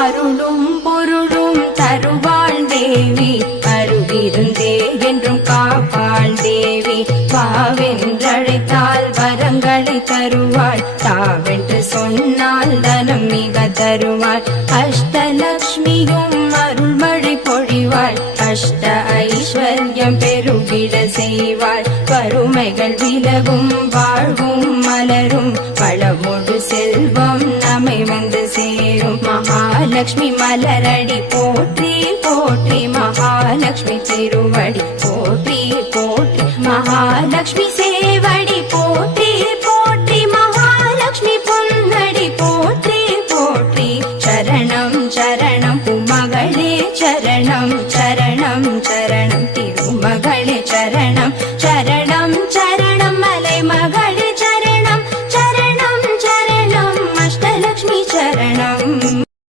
அருளும் பொருளும் தருவாள் தேவி, அருகிருந்தே என்றும் காப்பாள் தேவி. வாவென்றழைத்தால் வரங்களை தருவாள், தாவென்று சொன்னால் தனம் மிக தருவாள். அஷ்டலக்ஷ்மியும் அருள்மழை பொழிவாள், அஷ்ட ஐஸ்வர்யம் பெருகிட செய்வாள். வறுமைகள் விலகும் வாழ்வும் மலரும், வளமொடு செல்வம் நம்மை வந்து சேரும். மகாலட்சுமி மலரடி போற்றி போற்றி, மகாலட்சுமி திருவடி போற்றி போற்றி, மகாலட்சுமி சேவடி போற்றி போற்றி, மகாலட்சுமி பொன்னடி போற்றி போற்றி. சரணம் சரணம்